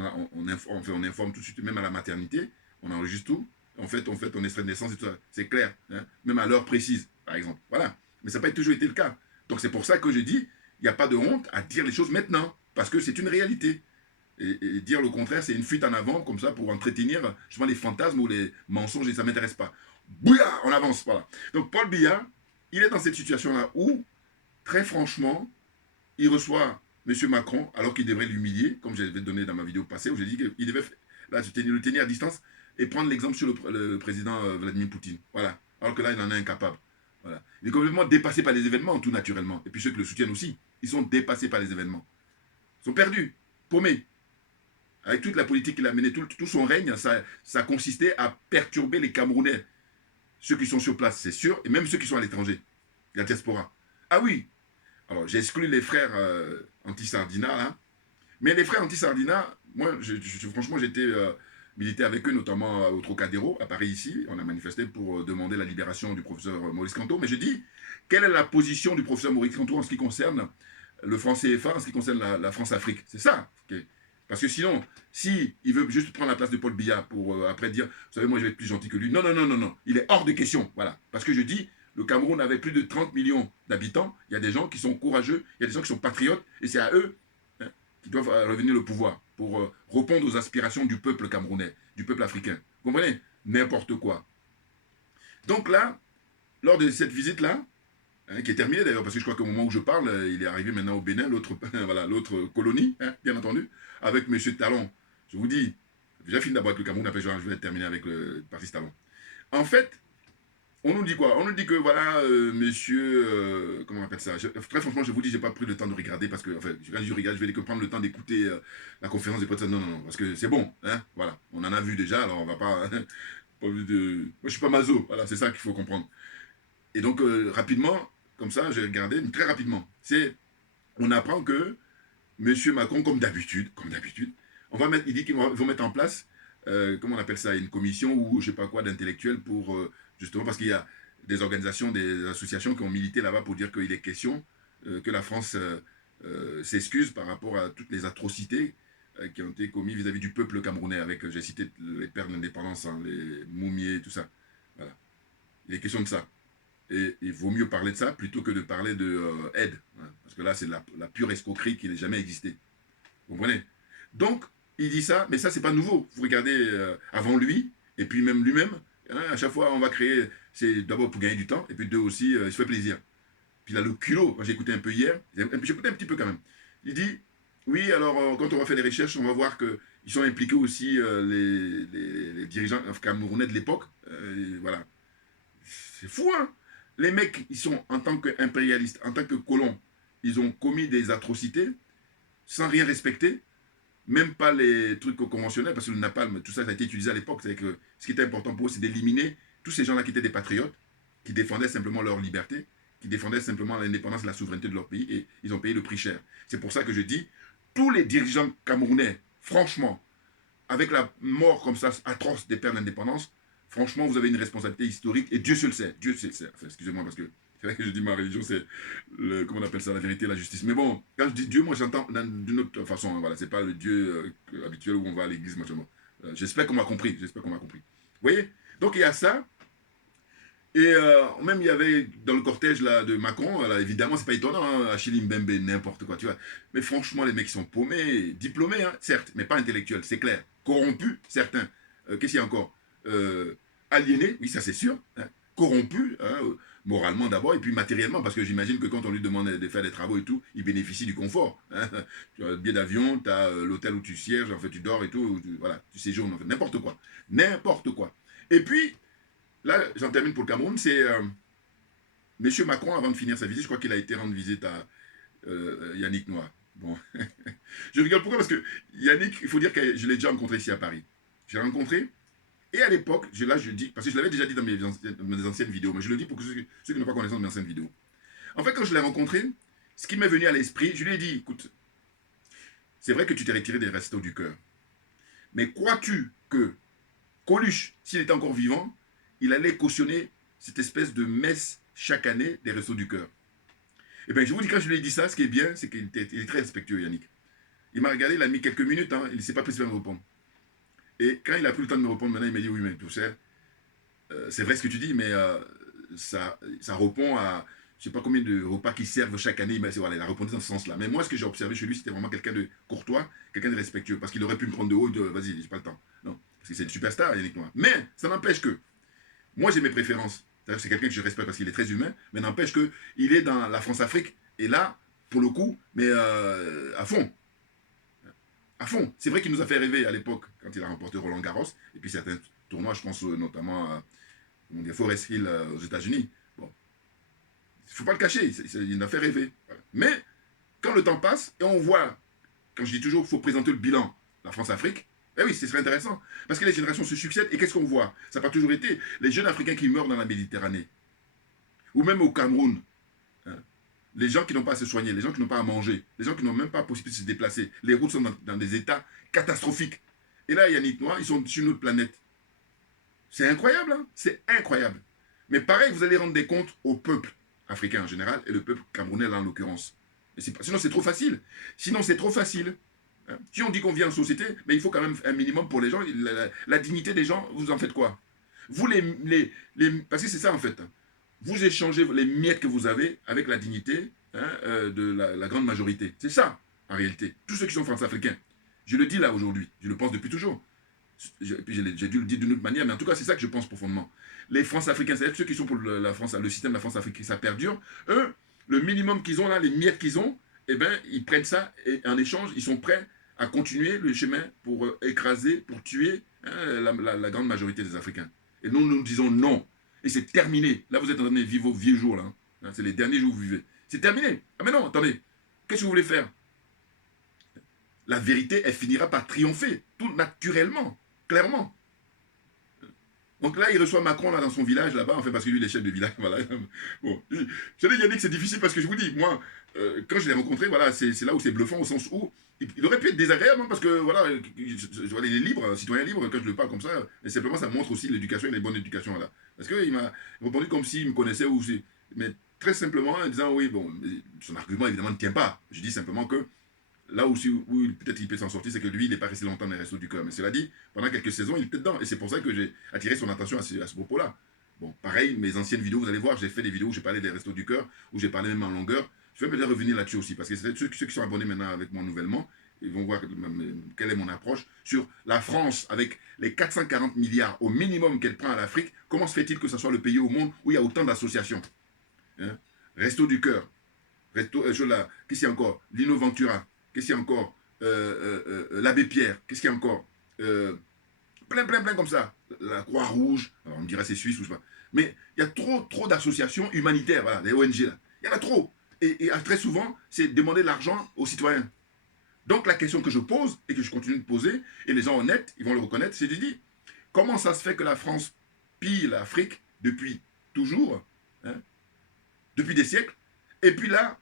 informe tout de suite, même à la maternité, on enregistre tout. En fait, on extrait de naissance et tout ça. C'est clair. Hein, même à l'heure précise, par exemple. Voilà. Mais ça n'a pas toujours été le cas. Donc, c'est pour ça que je dis, il n'y a pas de honte à dire les choses maintenant. Parce que c'est une réalité. Et dire le contraire, c'est une fuite en avant, comme ça, pour entretenir justement les fantasmes ou les mensonges, et ça ne m'intéresse pas. Bouya, on avance, voilà. Donc, Paul Biya, il est dans cette situation-là où, très franchement, il reçoit M. Macron, alors qu'il devrait l'humilier, comme je l'avais donné dans ma vidéo passée, où j'ai dit qu'il devait là, le tenir à distance et prendre l'exemple sur le président Vladimir Poutine. Voilà. Alors que là, il en est incapable. Voilà. Il est complètement dépassé par les événements, tout naturellement. Et puis ceux qui le soutiennent aussi, ils sont dépassés par les événements. Ils sont perdus, paumés. Avec toute la politique qu'il a menée, tout son règne, ça consistait à perturber les Camerounais. Ceux qui sont sur place, c'est sûr, et même ceux qui sont à l'étranger, la diaspora. Ah oui, alors j'ai exclu les frères anti-Sardina, là. Mais les frères anti-Sardina, moi, franchement, j'étais milité avec eux, notamment au Trocadéro, à Paris, ici. On a manifesté pour demander la libération du professeur Maurice Kamto. Mais je dis, quelle est la position du professeur Maurice Kamto en ce qui concerne le franc CFA, en ce qui concerne la France-Afrique? C'est ça. Okay. Parce que sinon, si il veut juste prendre la place de Paul Biya pour après dire, vous savez, moi, je vais être plus gentil que lui. Non, non, non, non, non. Il est hors de question. Voilà. Parce que je dis, le Cameroun avait plus de 30 millions d'habitants. Il y a des gens qui sont courageux, il y a des gens qui sont patriotes, et c'est à eux qui doivent revenir au pouvoir pour répondre aux aspirations du peuple camerounais, du peuple africain. Vous comprenez? N'importe quoi. Donc là, lors de cette visite-là, hein, qui est terminée d'ailleurs, parce que je crois qu'au moment où je parle, il est arrivé maintenant au Bénin, l'autre voilà, colonie, hein, bien entendu, avec M. Talon. Je vous dis, j'ai fini d'abord avec le Cameroun, après je vais terminer avec le parti Talon. En fait, on nous dit quoi? On nous dit que voilà, monsieur, comment on appelle ça? Très franchement, je vous dis, j'ai pas pris le temps de regarder parce que, enfin, quand je regarde, je vais que prendre le temps d'écouter la conférence des potes. Non, non, non, parce que c'est bon, hein, voilà. On en a vu déjà, alors on va pas. Pas de... Moi, je suis pas maso, voilà, c'est ça qu'il faut comprendre. Et donc, rapidement, comme ça, j'ai regardé, très rapidement. On apprend que monsieur Macron, comme d'habitude, il dit qu'ils vont mettre en place, comment on appelle ça, une commission ou je sais pas quoi d'intellectuels pour. Justement parce qu'il y a des organisations, des associations qui ont milité là-bas pour dire qu'il est question que la France s'excuse par rapport à toutes les atrocités qui ont été commises vis-à-vis du peuple camerounais, avec, j'ai cité les pères de l'indépendance, hein, les Moumiés, tout ça. Voilà. Il est question de ça. Et il vaut mieux parler de ça plutôt que de parler de aide. Hein, parce que là, c'est la pure escroquerie qui n'a jamais existé. Vous comprenez? Donc, il dit ça, mais ça, c'est pas nouveau. Vous regardez avant lui, et puis même lui-même, hein, à chaque fois, on va créer, c'est d'abord pour gagner du temps, et puis deux aussi, il se fait plaisir. Puis il a le culot, j'ai écouté un peu hier, j'ai écouté un petit peu quand même. Il dit, oui, alors quand on va faire les recherches, on va voir qu'ils sont impliqués aussi les dirigeants camerounais de l'époque. Voilà. C'est fou, hein? Les mecs, ils sont en tant qu'impérialistes, en tant que colons, ils ont commis des atrocités sans rien respecter. Même pas les trucs conventionnels, parce que le napalm, tout ça, ça a été utilisé à l'époque. C'est que ce qui était important pour eux, c'est d'éliminer tous ces gens-là qui étaient des patriotes, qui défendaient simplement leur liberté, qui défendaient simplement l'indépendance et la souveraineté de leur pays, et ils ont payé le prix cher. C'est pour ça que je dis, tous les dirigeants camerounais, franchement, avec la mort comme ça atroce des pères d'indépendance, franchement, vous avez une responsabilité historique, et Dieu seul sait. Dieu seul sait. Enfin, excusez-moi, parce que c'est vrai que je dis ma religion, c'est, comment on appelle ça, la vérité, la justice. Mais bon, quand je dis Dieu, moi j'entends d'une autre façon. Hein, voilà, c'est pas le Dieu habituel où on va à l'église, machin. J'espère qu'on m'a compris. J'espère qu'on m'a compris. Vous voyez? Donc il y a ça. Et même il y avait dans le cortège là, de Macron, là, évidemment, c'est pas étonnant, hein, Achille Mbembe, n'importe quoi, tu vois. Mais franchement, les mecs qui sont paumés, diplômés, hein, certes, mais pas intellectuels, c'est clair. Corrompus, certains. Qu'est-ce qu'il y a encore aliénés, oui, ça c'est sûr. Hein. Corrompus, hein, moralement d'abord, et puis matériellement, parce que j'imagine que quand on lui demande de faire des travaux et tout, il bénéficie du confort. Hein. Tu as le billet d'avion, tu as l'hôtel où tu sièges, en fait, tu dors et tout, voilà, tu séjournes, en fait, n'importe quoi. N'importe quoi. Et puis, là, j'en termine pour le Cameroun, c'est Monsieur Macron, avant de finir sa visite, je crois qu'il a été rendre visite à Yannick Noah. Bon, je rigole pourquoi? Parce que Yannick, il faut dire que je l'ai déjà rencontré ici à Paris. Je l'ai rencontré, et à l'époque, là je dis, parce que je l'avais déjà dit dans mes anciennes vidéos, mais je le dis pour que ceux qui n'ont pas connaissance de mes anciennes vidéos. En fait, quand je l'ai rencontré, ce qui m'est venu à l'esprit, je lui ai dit, écoute, c'est vrai que tu t'es retiré des restos du cœur, mais crois-tu que Coluche, s'il était encore vivant, il allait cautionner cette espèce de messe chaque année des restos du cœur? Eh bien, je vous dis, quand je lui ai dit ça, ce qui est bien, c'est qu'il est très respectueux, Yannick. Il m'a regardé, il a mis quelques minutes, hein, il ne s'est pas précipité à me répondre. Et quand il a pris le temps de me répondre, maintenant, il m'a dit, oui, mais tu sais, c'est vrai ce que tu dis, mais ça répond à, je ne sais pas combien de repas qu'ils servent chaque année. Voilà, il a répondu dans ce sens-là. Mais moi, ce que j'ai observé chez lui, c'était vraiment quelqu'un de courtois, quelqu'un de respectueux, parce qu'il aurait pu me prendre de haut, vas-y, j'ai pas le temps. Non, parce que c'est une superstar, Yannick Noah. Mais ça n'empêche que, moi, j'ai mes préférences. C'est quelqu'un que je respecte parce qu'il est très humain, mais n'empêche qu'il est dans la France-Afrique, et là, pour le coup, mais à fond. À fond. C'est vrai qu'il nous a fait rêver à l'époque, quand il a remporté Roland Garros, et puis certains tournois, je pense notamment à Forest Hill aux États-Unis. Bon, il ne faut pas le cacher, il nous a fait rêver. Voilà. Mais, quand le temps passe, et on voit, quand je dis toujours qu'il faut présenter le bilan, la France-Afrique, eh oui, ce serait intéressant. Parce que les générations se succèdent, et qu'est-ce qu'on voit? Ça n'a pas toujours été les jeunes Africains qui meurent dans la Méditerranée, ou même au Cameroun. Hein. Les gens qui n'ont pas à se soigner, les gens qui n'ont pas à manger, les gens qui n'ont même pas la possibilité de se déplacer. Les routes sont dans des états catastrophiques. Et là, Yannick Noah, ils sont sur une autre planète. C'est incroyable, hein? C'est incroyable. Mais pareil, vous allez rendre des comptes au peuple africain en général, et le peuple camerounais là en l'occurrence. Sinon, c'est trop facile. Sinon, c'est trop facile. Si on dit qu'on vit en société, mais il faut quand même un minimum pour les gens. La dignité des gens, vous en faites quoi? Vous parce que c'est ça en fait. Vous échangez les miettes que vous avez avec la dignité de la grande majorité. C'est ça, en réalité. Tous ceux qui sont France-africains. Je le dis là aujourd'hui. Je le pense depuis toujours. Puis j'ai dû le dire d'une autre manière, mais en tout cas, c'est ça que je pense profondément. Les France-africains, c'est-à-dire ceux qui sont pour la France, le système de la France-Afrique, ça perdure. Eux, le minimum qu'ils ont là, les miettes qu'ils ont, eh bien, ils prennent ça et en échange, ils sont prêts à continuer le chemin pour écraser, pour tuer la grande majorité des Africains. Et nous disons non. Et c'est terminé. Là, vous êtes en train de vivre vos vieux jours. Là. C'est les derniers jours que vous vivez. C'est terminé. Ah mais non, attendez. Qu'est-ce que vous voulez faire? La vérité, elle finira par triompher. Tout naturellement. Clairement. Donc là, il reçoit Macron là, dans son village, là-bas, en fait, parce que lui, il est chef de village. Voilà. Bon. Je dis, Yannick, c'est difficile parce que je vous dis, moi, quand je l'ai rencontré, voilà, c'est là où c'est bluffant, au sens où il aurait pu être désagréable, hein, parce que voilà, il est libre, un citoyen libre, quand je le parle comme ça, et simplement ça montre aussi l'éducation et les bonnes éducations là. Parce qu'il m'a répondu comme s'il me connaissait ou si. Mais très simplement en disant oui, bon, son argument évidemment ne tient pas. Je dis simplement que là où peut-être il peut s'en sortir, c'est que lui, il n'est pas resté longtemps dans les restos du cœur. Mais cela dit, pendant quelques saisons, il était dedans. Et c'est pour ça que j'ai attiré son attention à ce propos-là. Bon, pareil, mes anciennes vidéos, vous allez voir, j'ai fait des vidéos où j'ai parlé des restos du cœur, où j'ai parlé même en longueur. Je vais peut-être revenir là-dessus aussi, parce que ceux qui sont abonnés maintenant avec moi nouvellement, ils vont voir quelle est mon approche sur la France, avec les 440 milliards au minimum qu'elle prend à l'Afrique. Comment se fait-il que ce soit le pays au monde où il y a autant d'associations, hein? Resto du cœur, qu'est-ce qu'il y a encore? Lino Ventura, qu'est-ce qu'il y a encore? L'Abbé Pierre, qu'est-ce qu'il y a encore? Plein comme ça. La Croix-Rouge, on me dirait c'est suisse ou je sais pas. Mais il y a trop d'associations humanitaires, voilà, les ONG là. Il y en a trop. Et très souvent, c'est demander de l'argent aux citoyens. Donc la question que je pose, et que je continue de poser, et les gens honnêtes, ils vont le reconnaître, c'est de dire, comment ça se fait que la France pille l'Afrique depuis toujours, hein, depuis des siècles. Et puis là,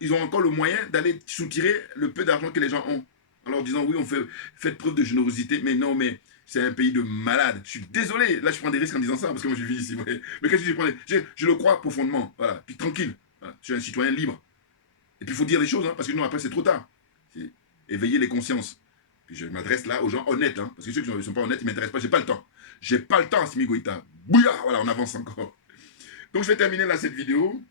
ils ont encore le moyen d'aller soutirer le peu d'argent que les gens ont. En leur disant, oui, faites preuve de générosité, mais non, mais c'est un pays de malades. Je suis désolé, là je prends des risques en disant ça, parce que moi je vis ici. Ouais. Mais qu'est-ce que je le crois profondément, voilà. Puis tranquille, voilà. Je suis un citoyen libre. Et puis il faut dire les choses, hein, parce que sinon après c'est trop tard. Éveiller les consciences. Puis je m'adresse là aux gens honnêtes, hein, parce que ceux qui ne sont pas honnêtes, ils ne m'intéressent pas, j'ai pas le temps. J'ai pas le temps, Assimi Goïta. Bouya, voilà, on avance encore. Donc je vais terminer là cette vidéo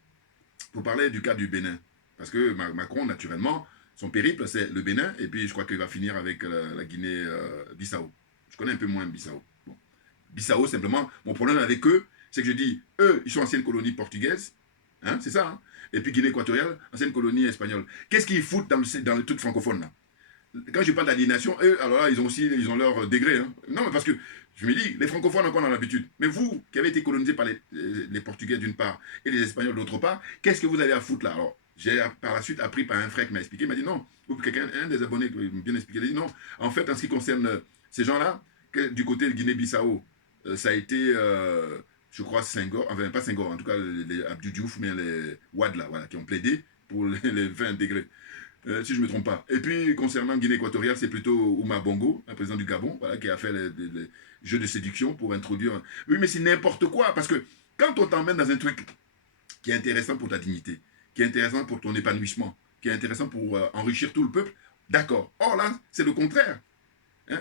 pour parler du cas du Bénin. Parce que Macron, naturellement, son périple, c'est le Bénin, et puis je crois qu'il va finir avec la Guinée-Bissau. Je connais un peu moins Bissau. Bon. Bissau, simplement, mon problème avec eux, c'est que je dis, eux, ils sont anciennes colonies portugaises, hein, c'est ça, hein? Et puis Guinée équatoriale, ancienne colonie espagnole. Qu'est-ce qu'ils foutent dans le truc francophone, là? Quand je parle d'aliénation, eux, alors là, ils ont leur degré. Hein. Non, mais parce que je me dis, les francophones encore ont l'habitude. Mais vous, qui avez été colonisés par les Portugais d'une part et les Espagnols d'autre part, qu'est-ce que vous avez à foutre là? Alors, j'ai par la suite appris par un frère qui m'a expliqué, il m'a dit non, ou quelqu'un, un des abonnés qui m'a bien expliqué, il a dit non. En fait, en ce qui concerne ces gens-là, du côté de Guinée-Bissau, ça a été, je crois, Senghor, enfin pas Senghor, en tout cas les Abdou Diouf, mais les Ouad là, voilà, qui ont plaidé pour les 20 degrés. Si je ne me trompe pas. Et puis, concernant Guinée équatoriale, c'est plutôt Ouma Bongo, un président du Gabon, voilà, qui a fait les jeux de séduction pour introduire... Oui, mais c'est n'importe quoi, parce que quand on t'emmène dans un truc qui est intéressant pour ta dignité, qui est intéressant pour ton épanouissement, qui est intéressant pour enrichir tout le peuple, d'accord. Or là, c'est le contraire. Hein?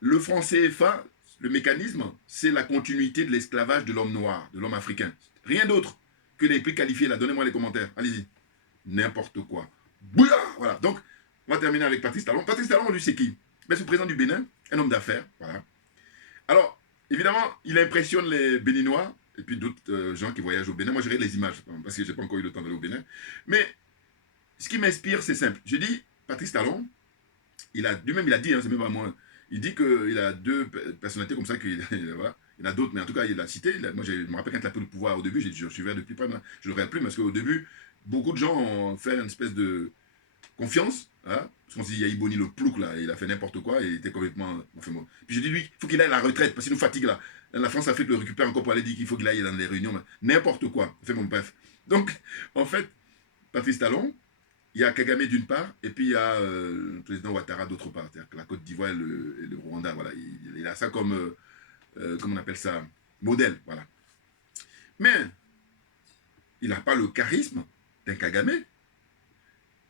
Le franc CFA, le mécanisme, c'est la continuité de l'esclavage de l'homme noir, de l'homme africain. Rien d'autre que les prix qualifiés là. Donnez-moi les commentaires. Allez-y. N'importe quoi. Bouya! Voilà, donc, on va terminer avec Patrice Talon. Patrice Talon, lui, c'est qui? Ben, c'est le président du Bénin, un homme d'affaires, voilà. Alors, évidemment, il impressionne les Béninois, et puis d'autres gens qui voyagent au Bénin. Moi, je regarde les images, parce que je n'ai pas encore eu le temps d'aller au Bénin. Mais, ce qui m'inspire, c'est simple. Je dis, Patrice Talon, lui-même, il a dit, hein, c'est même pas moi, il dit qu'il a deux personnalités comme ça, voilà. Il y en a d'autres, mais en tout cas, il l'a cité. Moi, je me rappelle quand il a pris le pouvoir au début, je suivais depuis près, je ne le regarde plus, parce qu'au début, beaucoup de gens ont fait une espèce de confiance, hein, parce qu'on s'est dit, Yahi Boni, le plouc, là, il a fait n'importe quoi, il était complètement... Enfin, bon. Puis j'ai dit, lui, il faut qu'il aille à la retraite, parce qu'il nous fatigue, là. La France-Afrique le récupère encore pour aller dire qu'il faut qu'il aille dans les réunions, n'importe quoi. Enfin, bon, bref. Donc, en fait, Patrice Talon, il y a Kagame d'une part, et puis il y a le président Ouattara d'autre part, c'est-à-dire que la Côte d'Ivoire et le Rwanda, voilà. Il a ça comme, comment on appelle ça, modèle, voilà. Mais, il n'a pas le charisme d'un Kagame.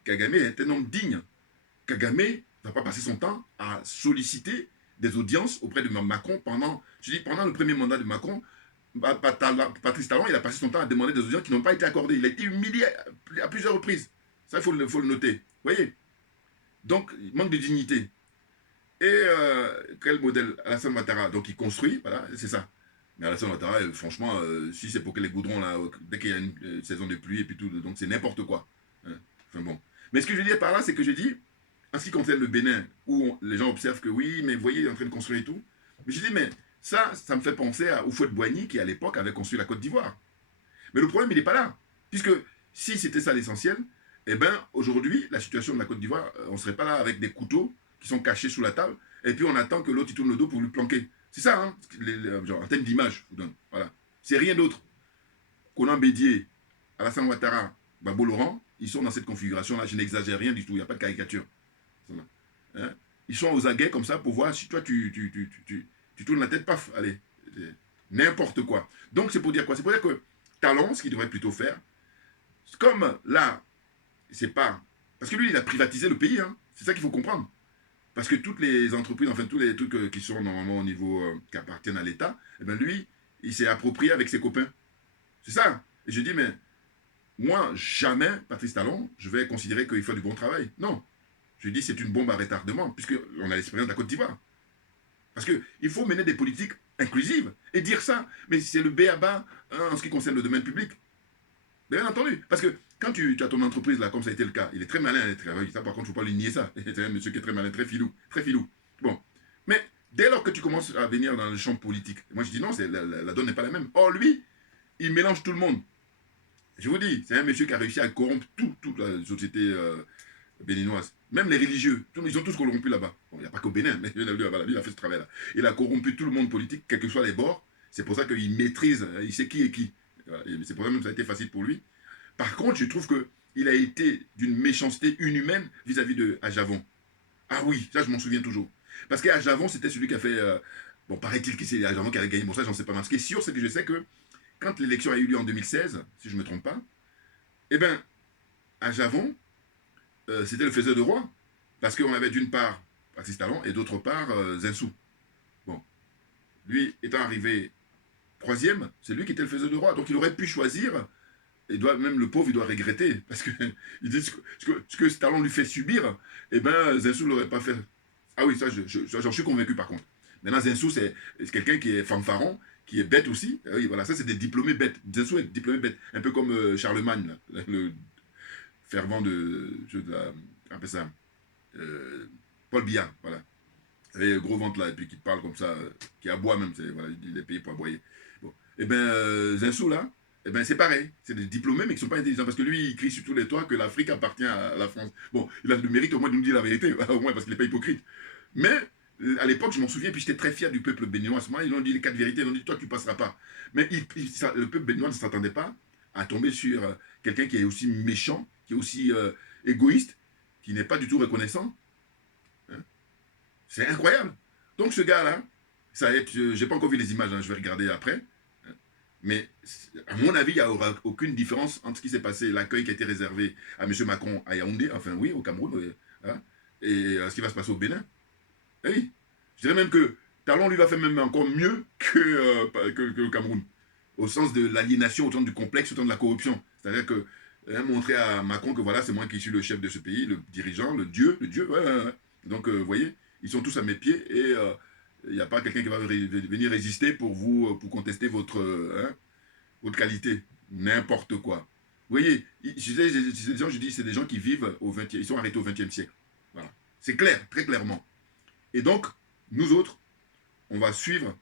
Kagame est un homme digne. Kagame ne va pas passer son temps à solliciter des audiences auprès de Macron pendant le premier mandat de Macron. Patrice Talon, il a passé son temps à demander des audiences qui n'ont pas été accordées. Il a été humilié à plusieurs reprises. Ça, il faut le noter. Vous voyez? Donc, il manque de dignité. Et quel modèle? Alassane Ouattara. Donc, il construit, voilà, c'est ça. Mais Alassane Ouattara, franchement, si c'est pour que les goudrons, là, dès qu'il y a une saison de pluie et puis tout, donc c'est n'importe quoi. Hein? Enfin bon. Mais ce que je veux dire par là, c'est que je dis, en ce qui concerne le Bénin, où les gens observent que oui, mais vous voyez, il est en train de construire et tout. Mais je dis, mais ça me fait penser à Houphouët-Boigny, qui à l'époque avait construit la Côte d'Ivoire. Mais le problème, il n'est pas là. Puisque si c'était ça l'essentiel, eh bien, aujourd'hui, la situation de la Côte d'Ivoire, on ne serait pas là avec des couteaux qui sont cachés sous la table, et puis on attend que l'autre tourne le dos pour lui planquer. C'est ça, hein, genre, en termes d'image, je vous donne. Voilà. C'est rien d'autre. Conan Bédier, Alassane Ouattara, Babo Laurent, ils sont dans cette configuration-là. Je n'exagère rien du tout, il n'y a pas de caricature. Hein? Ils sont aux aguets comme ça pour voir si toi tu tournes la tête, paf, allez. N'importe quoi. Donc c'est pour dire quoi? C'est pour dire que Talon, ce qu'il devrait plutôt faire, comme là, c'est pas... Parce que lui, il a privatisé le pays, hein. C'est ça qu'il faut comprendre. Parce que toutes les entreprises, enfin tous les trucs qui sont normalement au niveau, qui appartiennent à l'État, eh bien lui, il s'est approprié avec ses copains. C'est ça. Et je dis, mais moi, jamais, Patrice Talon, je vais considérer qu'il fait du bon travail. Non. Je dis, c'est une bombe à retardement, puisqu'on a l'expérience de la Côte d'Ivoire. Parce qu'il faut mener des politiques inclusives. Et dire ça, mais c'est le b.a.-ba en ce qui concerne le domaine public. Bien entendu. Parce que quand tu as ton entreprise, là, comme ça a été le cas, il est très malin. Ça, par contre, il ne faut pas lui nier ça. C'est un monsieur qui est très malin, très filou. Très filou. Bon. Mais dès lors que tu commences à venir dans le champ politique, moi je dis non, la donne n'est pas la même. Or, lui, il mélange tout le monde. Je vous dis, c'est un monsieur qui a réussi à corrompre toute la société béninoise. Même les religieux, ils sont tous corrompus là-bas. Bon, il n'y a pas qu'au Bénin, mais lui, il a fait ce travail-là. Il a corrompu tout le monde politique, quels que soient les bords. C'est pour ça qu'il maîtrise, il sait qui est qui. Voilà. Et c'est pour ça même que ça a été facile pour lui. Par contre, je trouve qu'il a été d'une méchanceté inhumaine vis-à-vis de Ajavon. Ah oui, ça je m'en souviens toujours. Parce qu'Ajavon, c'était celui qui a fait... bon, paraît-il que c'est Ajavon qui avait gagné. Bon, ça, j'en sais pas mal. Ce qui est sûr, c'est que je sais que quand l'élection a eu lieu en 2016, si je ne me trompe pas, eh bien, Ajavon, c'était le faiseur de roi. Parce qu'on avait d'une part Patrice Talon et d'autre part Zinsou. Bon, lui étant arrivé troisième, c'est lui qui était le faiseur de roi. Donc il aurait pu choisir, et même le pauvre, il doit regretter, parce que il dit ce que Talon lui fait subir, eh bien, Zinsou ne l'aurait pas fait. Ah oui, ça, j'en suis convaincu par contre. Maintenant, Zinsou, c'est quelqu'un qui est fanfaron, qui est bête aussi. Ah oui, voilà, ça, c'est des diplômés bêtes. Zinsou est diplômé bête. Un peu comme Charlemagne, là, le fervent on appelle ça, Paul Biya, voilà. Et gros ventre là, et puis qui parle comme ça, qui aboie même, voilà, il est payé pour aboyer. Bon. Et bien, Zinsou là, eh ben, c'est pareil. C'est des diplômés, mais qui ne sont pas intelligents. Parce que lui, il crie sur tous les toits que l'Afrique appartient à la France. Bon, il a le mérite au moins de nous dire la vérité, au moins parce qu'il n'est pas hypocrite. Mais, à l'époque, je m'en souviens, puis j'étais très fier du peuple béninois. À ce moment, ils ont dit les 4 vérités, ils ont dit toi, tu ne passeras pas. Mais le peuple béninois ne s'attendait pas à tomber sur quelqu'un qui est aussi méchant, qui est aussi égoïste, qui n'est pas du tout reconnaissant. Hein. C'est incroyable. Donc, ce gars-là, ça va être. J'ai pas encore vu les images, hein, je vais regarder après. Mais à mon avis, il n'y aura aucune différence entre ce qui s'est passé, l'accueil qui a été réservé à M. Macron à Yaoundé, enfin oui, au Cameroun, hein, et ce qui va se passer au Bénin. Eh oui, je dirais même que Talon lui va faire même encore mieux que le Cameroun, au sens de l'aliénation, au sens du complexe, au sens de la corruption. C'est-à-dire que montrer à Macron que voilà, c'est moi qui suis le chef de ce pays, le dirigeant, le dieu, ouais, ouais, ouais. Donc, vous voyez, ils sont tous à mes pieds et il n'y a pas quelqu'un qui va venir résister pour vous, pour contester votre qualité. N'importe quoi. Vous voyez, je dis, c'est des gens qui vivent au 20e, ils sont arrêtés au 20e siècle. Voilà. C'est clair, très clairement. Et donc, nous autres, on va suivre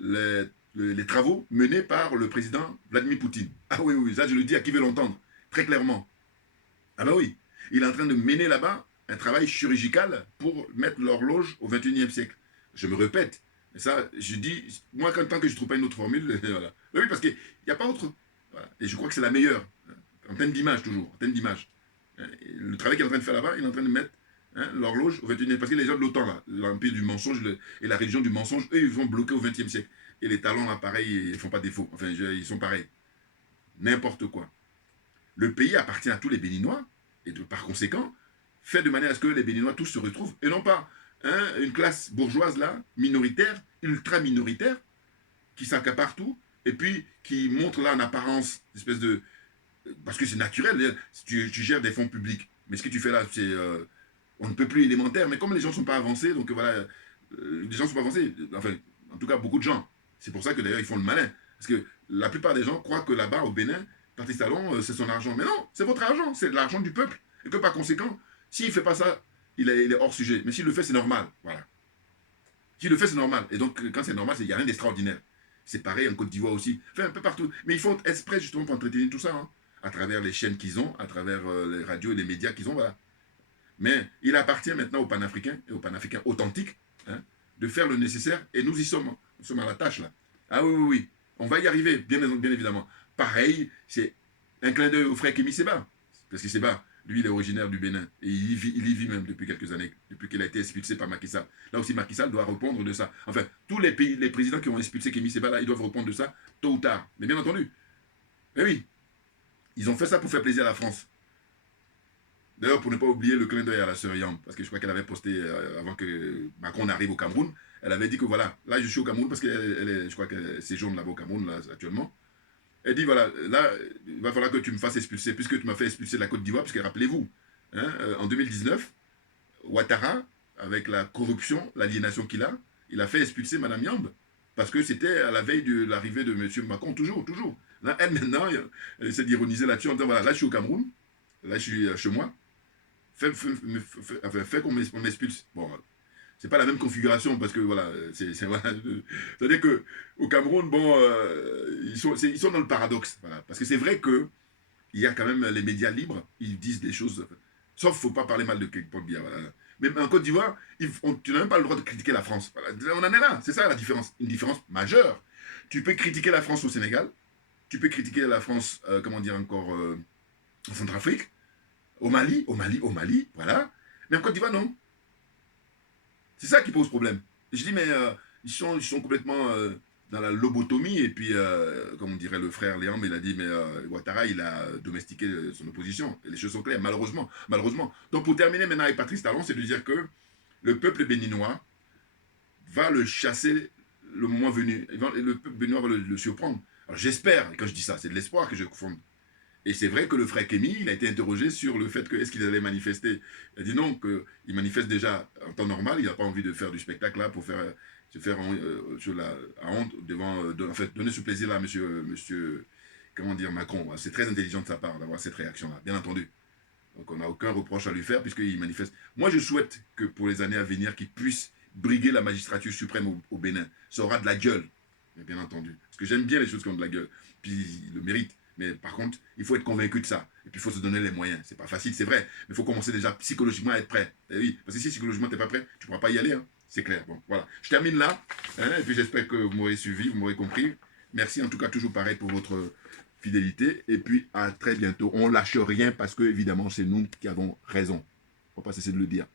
les travaux menés par le président Vladimir Poutine. Ah oui, oui, ça je le dis à qui veut l'entendre, très clairement. Ah ben oui, il est en train de mener là-bas un travail chirurgical pour mettre l'horloge au 21e siècle. Je me répète, mais ça, je dis, moi, tant que je ne trouve pas une autre formule, voilà. Oui, parce qu'il n'y a pas autre. Voilà. Et je crois que c'est la meilleure. En termes d'image, toujours. En termes d'image. Le travail qu'il est en train de faire là-bas, il est en train de mettre l'horloge au 21e. Parce que les gens de l'OTAN, là, l'empire du mensonge et la religion du mensonge, eux, ils vont bloquer au 20e siècle. Et les talents, là, pareil, ils ne font pas défaut. Enfin, ils sont pareils. N'importe quoi. Le pays appartient à tous les Béninois. Et par conséquent, fait de manière à ce que les Béninois tous se retrouvent. Et non pas une classe bourgeoise, là, minoritaire, ultra minoritaire, qui s'accapare tout, et puis qui montre là en apparence, une espèce de... Parce que c'est naturel, tu gères des fonds publics. Mais ce que tu fais là, c'est... on ne peut plus élémentaire, mais comme les gens ne sont pas avancés, donc voilà, les gens ne sont pas avancés, enfin, en tout cas, beaucoup de gens. C'est pour ça que d'ailleurs, ils font le malin. Parce que la plupart des gens croient que là-bas, au Bénin, Patrice Talon, c'est son argent. Mais non, c'est votre argent, c'est de l'argent du peuple. Et que par conséquent, s'il ne fait pas ça, il est hors sujet. Mais s'il le fait, c'est normal. Voilà. S'il le fait, c'est normal. Et donc, quand c'est normal, il n'y a rien d'extraordinaire. C'est pareil en Côte d'Ivoire aussi. Enfin, un peu partout. Mais ils font exprès justement pour entretenir tout ça. Hein, à travers les chaînes qu'ils ont, à travers les radios et les médias qu'ils ont. Voilà. Mais il appartient maintenant aux panafricains et aux panafricains authentiques hein, de faire le nécessaire. Et nous y sommes. Nous sommes à la tâche là. Ah oui, oui, oui. On va y arriver, bien évidemment. Pareil, c'est un clin d'œil au frère Kémy Séba. Parce que Séba, lui, il est originaire du Bénin. Et il y vit même depuis quelques années, depuis qu'il a été expulsé par Macky Sall. Là aussi, Macky Sall doit répondre de ça. Enfin, tous les pays, les présidents qui ont expulsé Kémy Séba, là, ils doivent répondre de ça tôt ou tard. Mais bien entendu. Mais oui, ils ont fait ça pour faire plaisir à la France. D'ailleurs, pour ne pas oublier le clin d'œil à la sœur Yamb, parce que je crois qu'elle avait posté, avant que Macron arrive au Cameroun, elle avait dit que voilà, là je suis au Cameroun, parce qu'elle je crois qu'elle séjourne là-bas au Cameroun, là, actuellement. Elle dit voilà, là, il va falloir que tu me fasses expulser, puisque tu m'as fait expulser de la Côte d'Ivoire, parce que rappelez-vous, hein, en 2019, Ouattara, avec la corruption, l'aliénation qu'il a, il a fait expulser Mme Yamb, parce que c'était à la veille de l'arrivée de M. Macron, toujours. Là, elle, maintenant, elle essaie d'ironiser là-dessus en disant voilà, là je suis au Cameroun, là je suis chez moi, fait qu'on m'expulse. Bon, c'est pas la même configuration parce que voilà, voilà, c'est-à-dire que au Cameroun, bon, ils sont dans le paradoxe, voilà, parce que c'est vrai que il y a quand même les médias libres, ils disent des choses, sauf faut pas parler mal de Paul Biya, voilà. Mais en Côte d'Ivoire, tu n'as même pas le droit de critiquer la France. Voilà. On en est là, c'est ça la différence, une différence majeure. Tu peux critiquer la France au Sénégal, Tu peux critiquer la France, comment dire encore, en Centrafrique, au Mali, voilà. Mais en Côte d'Ivoire, non. C'est ça qui pose problème. Et je dis, mais ils sont complètement dans la lobotomie. Et puis, comme on dirait le frère Léon, mais il a dit, mais Ouattara, il a domestiqué son opposition. Et les choses sont claires, malheureusement. Malheureusement. Donc, pour terminer maintenant avec Patrice Talon, c'est de dire que le peuple béninois va le chasser le moment venu. Le peuple béninois va le surprendre. Alors, j'espère, quand je dis ça, c'est de l'espoir que je fonde. Et c'est vrai que le frère Kémy, il a été interrogé sur le fait que est-ce qu'il allait manifester. Il a dit non, qu'il manifeste déjà en temps normal, il n'a pas envie de faire du spectacle là pour se faire sur la honte devant, en fait, donner ce plaisir là à monsieur, comment dire, Macron. C'est très intelligent de sa part d'avoir cette réaction là, bien entendu. Donc on n'a aucun reproche à lui faire puisqu'il manifeste. Moi je souhaite que pour les années à venir, qu'il puisse briguer la magistrature suprême au Bénin. Ça aura de la gueule, bien entendu. Parce que j'aime bien les choses qui ont de la gueule. Puis il le mérite. Mais par contre, il faut être convaincu de ça. Et puis il faut se donner les moyens. C'est pas facile, c'est vrai. Mais il faut commencer déjà psychologiquement à être prêt. Et oui, parce que si psychologiquement tu n'es pas prêt, tu ne pourras pas y aller. Hein. C'est clair. Bon, voilà. Je termine là. Hein, et puis j'espère que vous m'aurez suivi, vous m'aurez compris. Merci en tout cas toujours pareil pour votre fidélité. Et puis à très bientôt. On lâche rien parce que évidemment c'est nous qui avons raison. Il ne faut pas cesser de le dire.